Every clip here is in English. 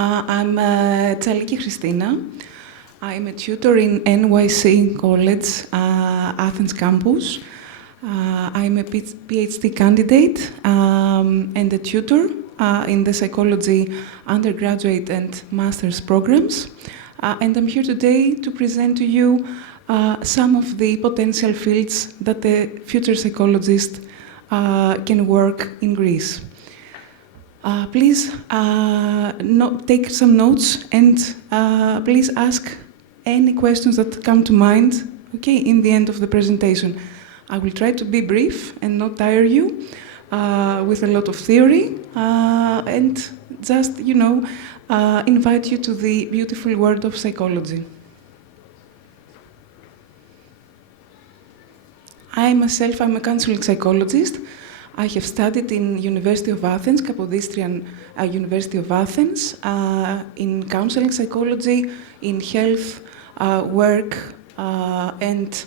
I'm Tsaliki Christina. I'm a tutor in NYC College, Athens campus. I'm a PhD candidate and a tutor in the psychology undergraduate and master's programs. And I'm here today to present to you some of the potential fields that the future psychologist can work in Greece. Please take some notes and please ask any questions that come to mind, okay, in the end of the presentation. I will try to be brief and not tire you with a lot of theory and just, invite you to the beautiful world of psychology. I'm a counseling psychologist. I have studied in University of Athens, Kapodistrian University of Athens, in counseling psychology, in health, work, and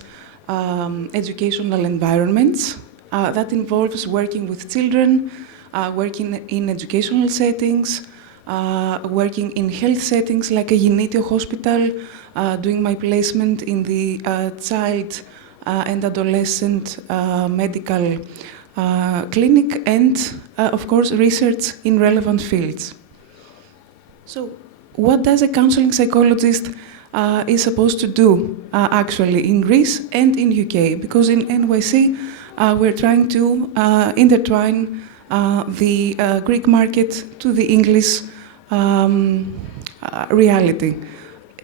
educational environments. That involves working with children, working in educational settings, working in health settings like a Ginitio hospital, doing my placement in the child and adolescent medical clinic, and of course research in relevant fields. So what does a counseling psychologist is supposed to do actually in Greece and in UK? Because in NYC we're trying to intertwine the Greek market to the English reality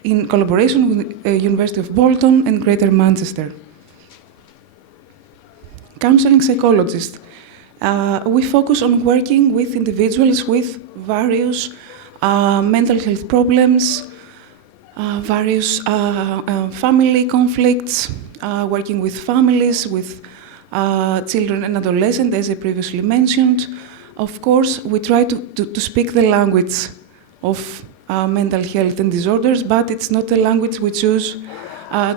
in collaboration with the University of Bolton and Greater Manchester. Counseling psychologists. We focus on working with individuals with various mental health problems, various family conflicts, working with families, with children and adolescents, as I previously mentioned. Of course, we try to speak the language of mental health and disorders, but it's not the language we choose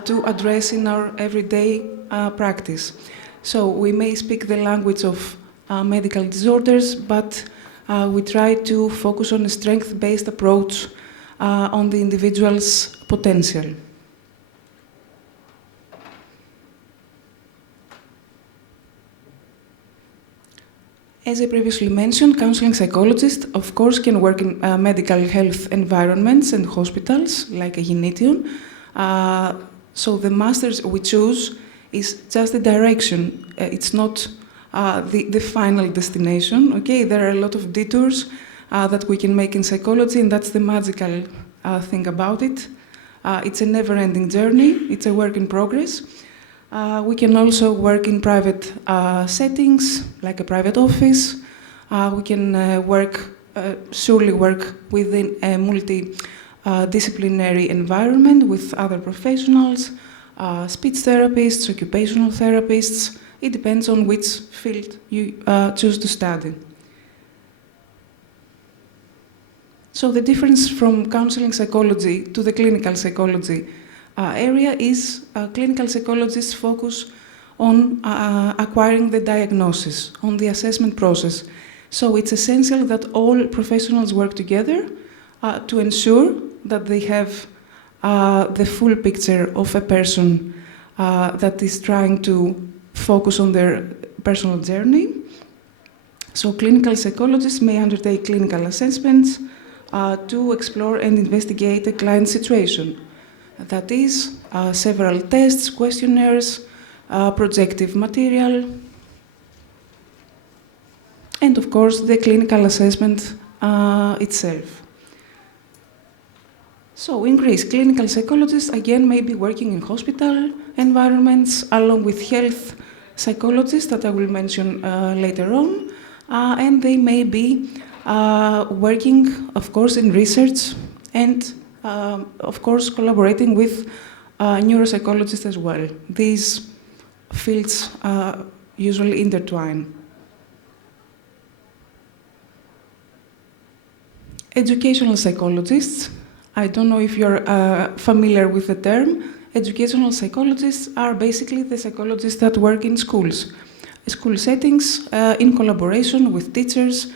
to address in our everyday practice. So we may speak the language of medical disorders, but we try to focus on a strength-based approach on the individual's potential. As I previously mentioned, counseling psychologists, of course, can work in medical health environments and hospitals, like a Ginitio. So the masters we choose is just a direction. It's not the final destination. Okay, there are a lot of detours that we can make in psychology, and that's the magical thing about it. It's a never-ending journey. It's a work in progress. We can also work in private settings, like a private office. We can surely work within a multidisciplinary environment with other professionals, speech therapists, occupational therapists. It depends on which field you choose to study. So the difference from counseling psychology to the clinical psychology area is clinical psychologists focus on acquiring the diagnosis, on the assessment process. So it's essential that all professionals work together to ensure that they have the full picture of a person that is trying to focus on their personal journey. So clinical psychologists may undertake clinical assessments to explore and investigate a client situation. That is, several tests, questionnaires, projective material, and of course the clinical assessment itself. So in Greece, clinical psychologists again may be working in hospital environments along with health psychologists that I will mention later on, and they may be working, of course, in research and, of course, collaborating with neuropsychologists as well. These fields usually intertwine. Educational psychologists. I don't know if you're familiar with the term. Educational psychologists are basically the psychologists that work in schools. School settings in collaboration with teachers,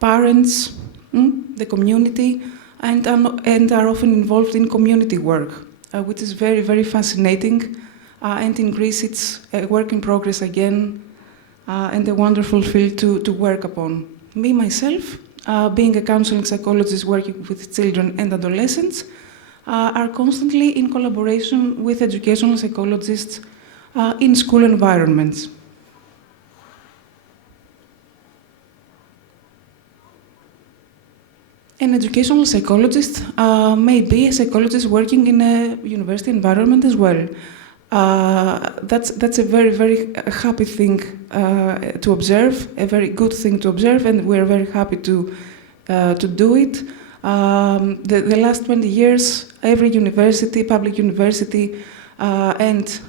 parents, the community, and are often involved in community work, which is very, very fascinating. And in Greece, it's a work in progress again, and a wonderful field to work upon. Me, myself, being a counseling psychologist working with children and adolescents, are constantly in collaboration with educational psychologists in school environments. An educational psychologist may be a psychologist working in a university environment as well. That's a very, very happy thing to observe, a very good thing to observe, and we're very happy to do it. The last 20 years, every university, public university, and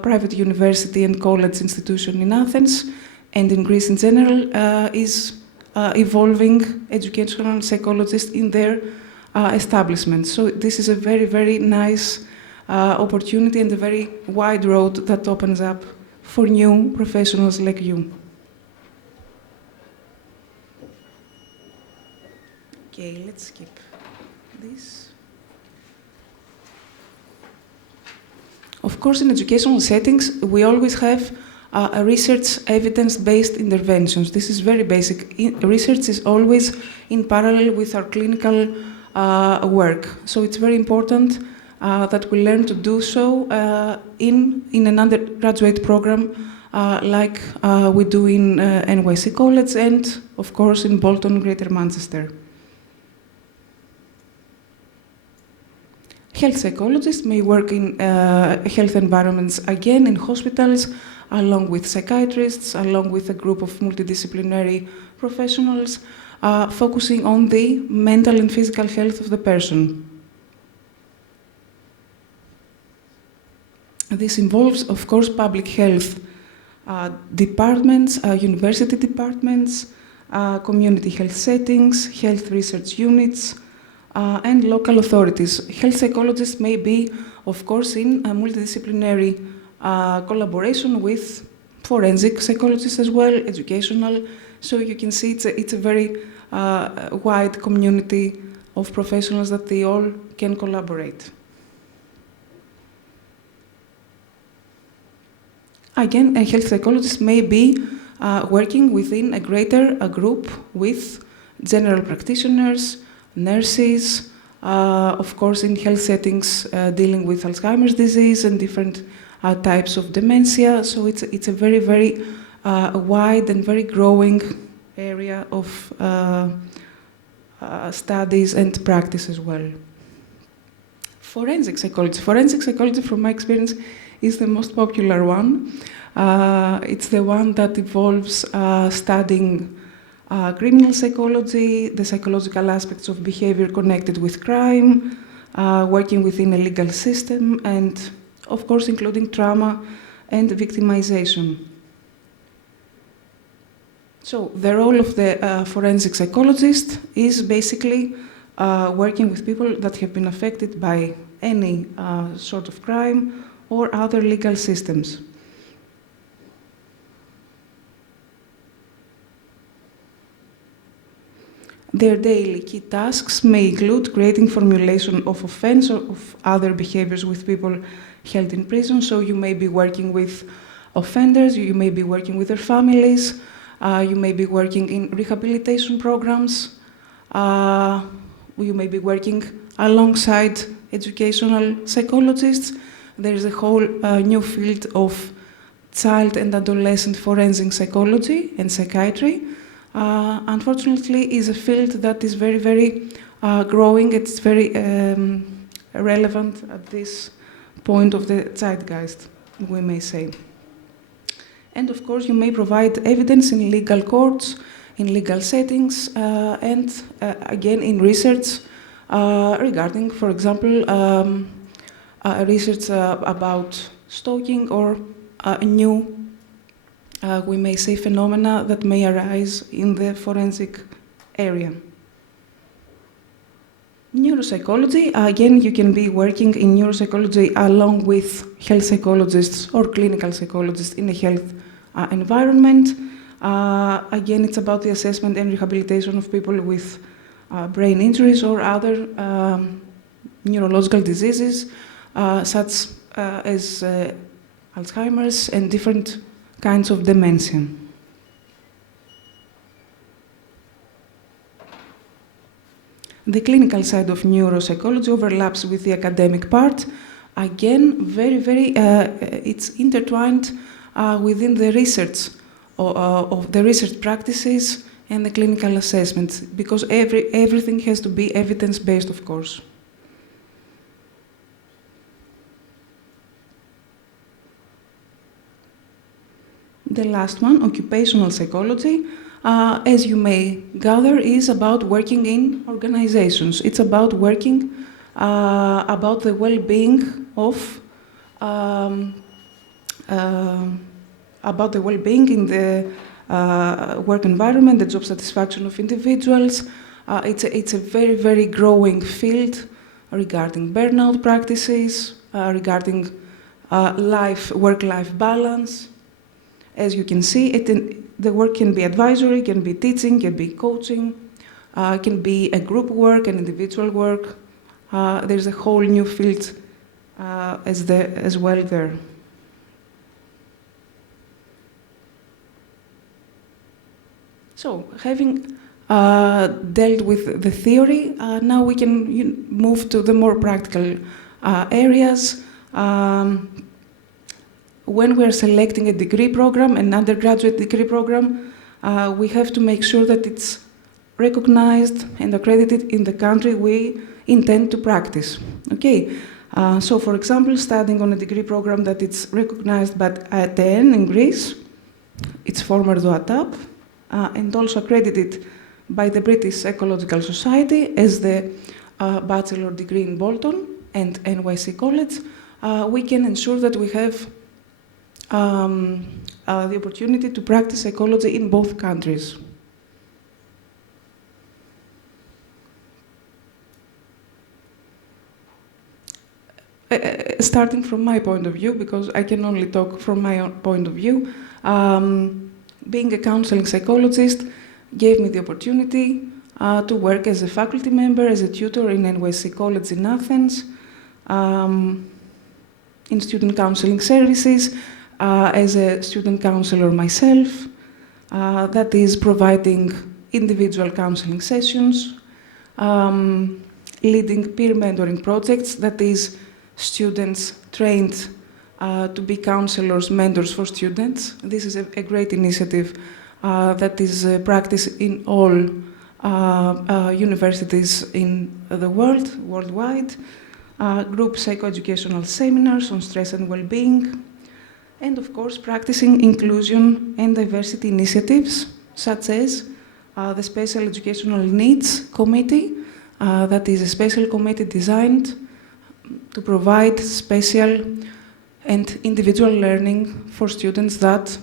private university and college institution in Athens and in Greece in general is evolving educational psychologists in their establishments. So this is a very, very nice opportunity and a very wide road that opens up for new professionals like you. Okay, let's skip this. Of course, in educational settings, we always have research evidence-based interventions. This is very basic. Research is always in parallel with our clinical work. So it's very important that we learn to do so in an undergraduate program like we do in NYC College and, of course, in Bolton, Greater Manchester. Health psychologists may work in health environments, again, in hospitals, along with psychiatrists, along with a group of multidisciplinary professionals, focusing on the mental and physical health of the person. This involves, of course, public health departments, university departments, community health settings, health research units, and local authorities. Health psychologists may be, of course, in a multidisciplinary collaboration with forensic psychologists as well, educational. So you can see it's a very wide community of professionals that they all can collaborate. Again, a health psychologist may be working within a greater group with general practitioners, nurses, of course, in health settings dealing with Alzheimer's disease and different types of dementia. So it's a very, very wide and very growing area of studies and practice as well. Forensic psychology. Forensic psychology, from my experience, is the most popular one. It's the one that involves studying criminal psychology, the psychological aspects of behavior connected with crime, working within a legal system, and, of course, including trauma and victimization. So the role of the forensic psychologist is basically working with people that have been affected by any sort of crime or other legal systems. Their daily key tasks may include creating formulation of offense or of other behaviors with people held in prison. So you may be working with offenders, you may be working with their families, you may be working in rehabilitation programs, you may be working alongside educational psychologists. There is a whole new field of child and adolescent forensic psychology and psychiatry. Unfortunately, is a field that is very, very growing. It's very relevant at this point of the zeitgeist, we may say. And of course, you may provide evidence in legal courts, in legal settings, and again in research regarding, for example, research about stalking or new, we may say, phenomena that may arise in the forensic area. Neuropsychology, again, you can be working in neuropsychology along with health psychologists or clinical psychologists in a health environment. Again, it's about the assessment and rehabilitation of people with brain injuries or other neurological diseases, such as Alzheimer's and different kinds of dementia. The clinical side of neuropsychology overlaps with the academic part. Again, it's intertwined within the research of the research practices and the clinical assessment, because everything has to be evidence-based, of course. The last one, occupational psychology, as you may gather, is about working in organizations. It's about working about the well-being of in the work environment, the job satisfaction of individuals. It's a very, very growing field regarding burnout practices, regarding work-life balance. As you can see, the work can be advisory, can be teaching, can be coaching, can be a group work, an individual work. There's a whole new field as well there. So, having dealt with the theory, now we can move to the more practical areas. When we're selecting a degree program, an undergraduate degree program, we have to make sure that it's recognized and accredited in the country we intend to practice. Okay, so for example, studying on a degree program that it's recognized by Athens in Greece, its former DOATAP, and also accredited by the British Ecological Society as the bachelor degree in Bolton and NYC College, we can ensure that we have the opportunity to practice psychology in both countries. Starting from my point of view, because I can only talk from my own point of view, being a counseling psychologist gave me the opportunity to work as a faculty member, as a tutor in NYC College in Athens, in student counseling services, as a student counselor myself, that is providing individual counseling sessions, leading peer mentoring projects, that is students trained to be counselors, mentors for students. This is a great initiative that is practiced in all universities in the worldwide. Group psychoeducational seminars on stress and well-being, and of course practicing inclusion and diversity initiatives, such as the Special Educational Needs Committee, that is a special committee designed to provide special and individual learning for students that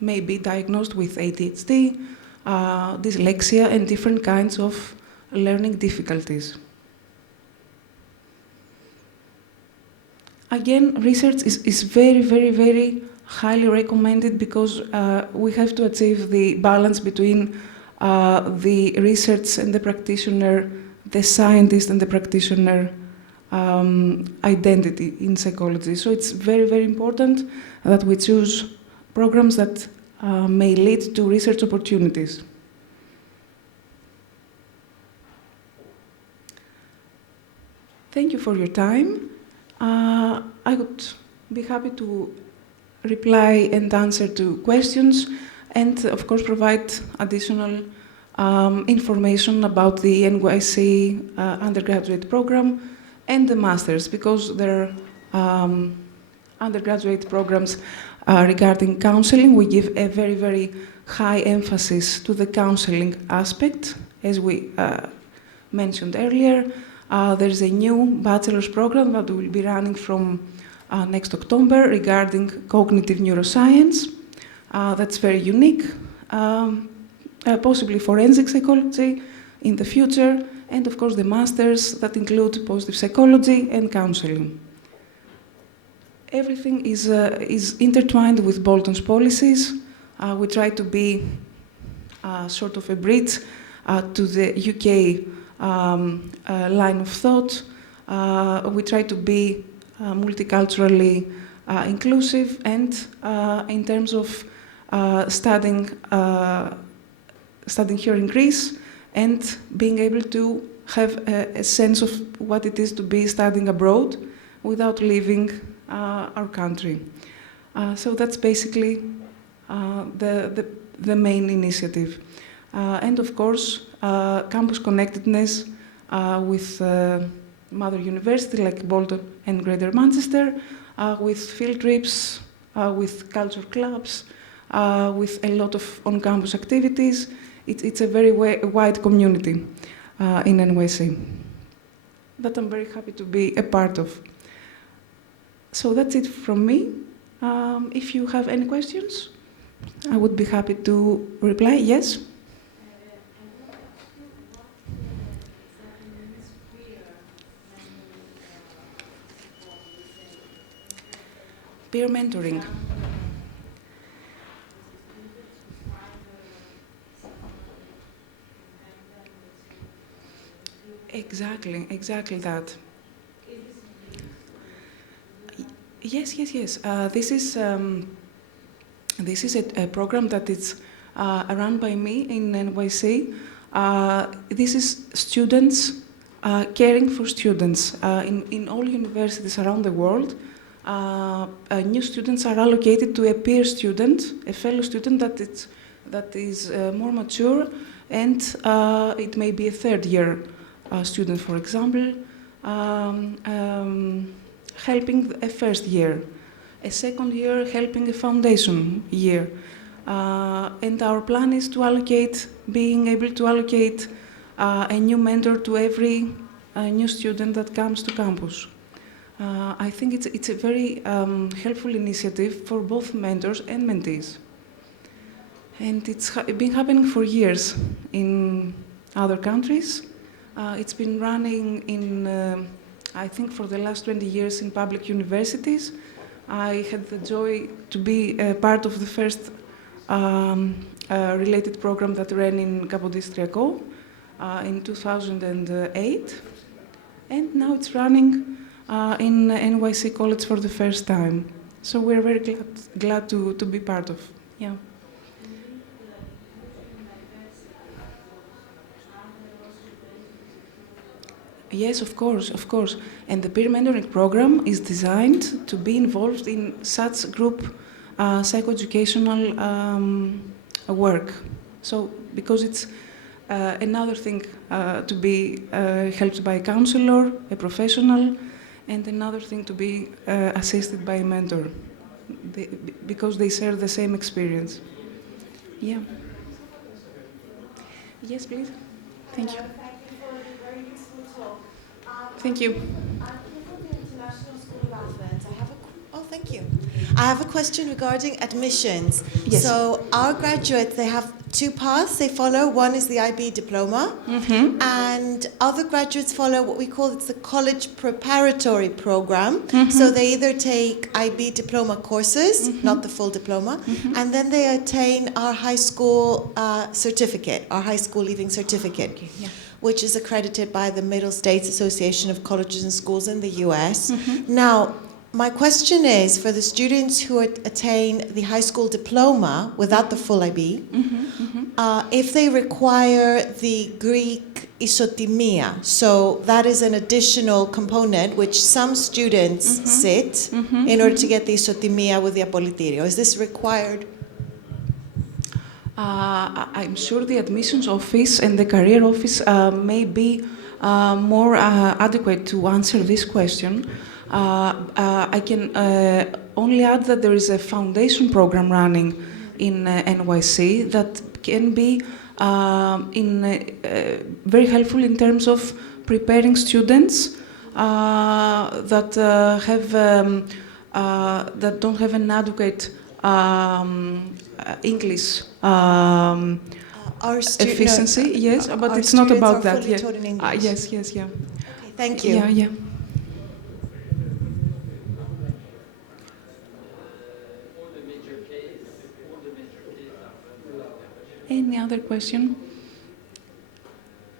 may be diagnosed with ADHD, dyslexia, and different kinds of learning difficulties. Again, research is very, very, very highly recommended, because we have to achieve the balance between the research and the practitioner, the scientist and the practitioner identity in psychology. So it's very, very important that we choose programs that may lead to research opportunities. Thank you for your time. I would be happy to reply and answer to questions, and of course provide additional information about the NYC undergraduate program and the masters, because there are undergraduate programs regarding counseling. We give a very, very high emphasis to the counseling aspect, as we mentioned earlier. There's a new bachelor's program that will be running from next October regarding cognitive neuroscience. That's very unique, possibly forensic psychology in the future, and of course the masters that include positive psychology and counseling. Everything is intertwined with Bolton's policies. We try to be sort of a bridge to the UK line of thought. We try to be multiculturally inclusive, and in terms of studying here in Greece and being able to have a sense of what it is to be studying abroad without leaving our country. So that's basically the main initiative. And of course, campus connectedness with mother university like Bolton and Greater Manchester, with field trips, with culture clubs, with a lot of on-campus activities. It's a very wide community in NYC that I'm very happy to be a part of. So that's it from me. If you have any questions, I would be happy to reply. Yes? Peer mentoring. Exactly that. Yes. This is a program that is run by me in NYC. This is students caring for students. In all universities around the world, new students are allocated to a peer student, a fellow student that is more mature, and it may be a third-year student, for example, helping a first year, a second year helping a foundation year. And our plan is to being able to allocate a new mentor to every new student that comes to campus. I think it's a very helpful initiative for both mentors and mentees. And it's been happening for years in other countries. It's been running in, I think, for the last 20 years in public universities. I had the joy to be part of the first related program that ran in Kapodistriako in 2008. And now it's running in NYC College for the first time. So we're very glad to be part of. Yeah. Yes, of course. And the peer mentoring program is designed to be involved in such group psychoeducational work. So, because it's another thing to be helped by a counselor, a professional, and another thing to be assisted by a mentor, because they share the same experience. Yeah. Yes, please. Thank you. Thank you. I'm here from the International School of Athens. Thank you. I have a question regarding admissions. Yes. So our graduates, they have two paths they follow. One is the IB diploma, and other graduates follow what we call the college preparatory program. So they either take IB diploma courses, not the full diploma, and then they attain our high school certificate, our high school leaving certificate. Okay, yeah. Which is accredited by the Middle States Association of Colleges and Schools in the US. Now, my question is, for the students who attain the high school diploma without the full IB, if they require the Greek isotymia, so that is an additional component which some students sit in order to get the isotymia with the apolitήριο. Is this required? I'm sure the admissions office and the career office may be more adequate to answer this question. I can only add that there is a foundation program running in NYC that can be very helpful in terms of preparing students that don't have an adequate English efficiency. Yes, but it's not about that. Yes. Yes, yeah. Okay, thank you. Yeah. Any other question?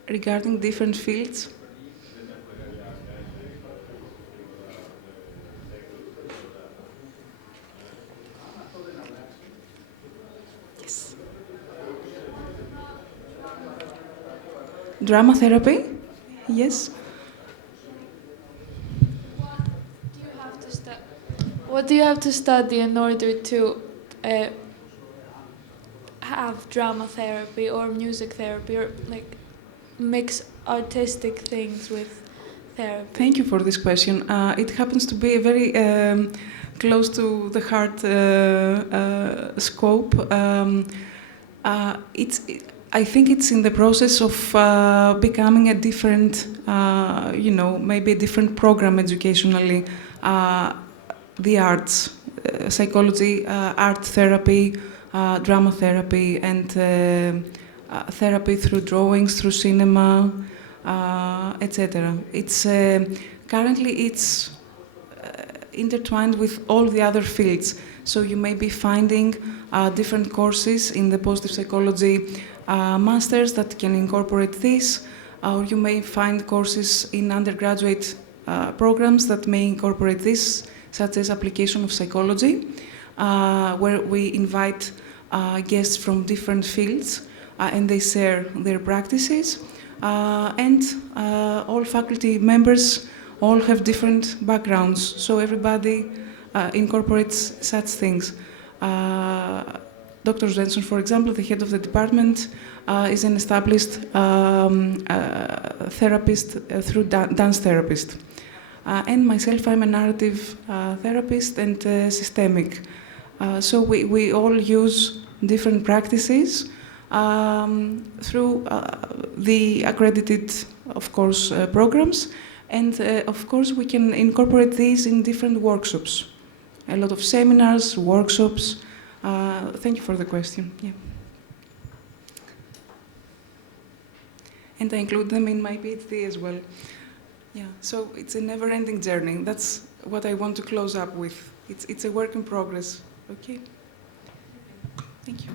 Regarding different fields, yes. Drama therapy, yes. What do you have to study in order to have drama therapy or music therapy, or like mix artistic things with therapy? Thank you for this question. It happens to be a very close to the heart scope. I think it's in the process of becoming a different, maybe a different program educationally. The arts, psychology, art therapy, drama therapy, and therapy through drawings, through cinema, etc. It's currently it's intertwined with all the other fields. So you may be finding different courses in the positive psychology masters that can incorporate this, or you may find courses in undergraduate programs that may incorporate this, such as application of psychology, where we invite guests from different fields and they share their practices. And all faculty members all have different backgrounds, so everybody incorporates such things. Dr. Svensson, for example, the head of the department, is an established therapist through dance therapist. And myself, I'm a narrative therapist and systemic. So we all use different practices through the accredited, of course, programs. And of course, we can incorporate these in different workshops. A lot of seminars, workshops. Thank you for the question. Yeah. And I include them in my PhD as well. Yeah, so it's a never-ending journey. That's what I want to close up with. It's a work in progress. Okay? Thank you.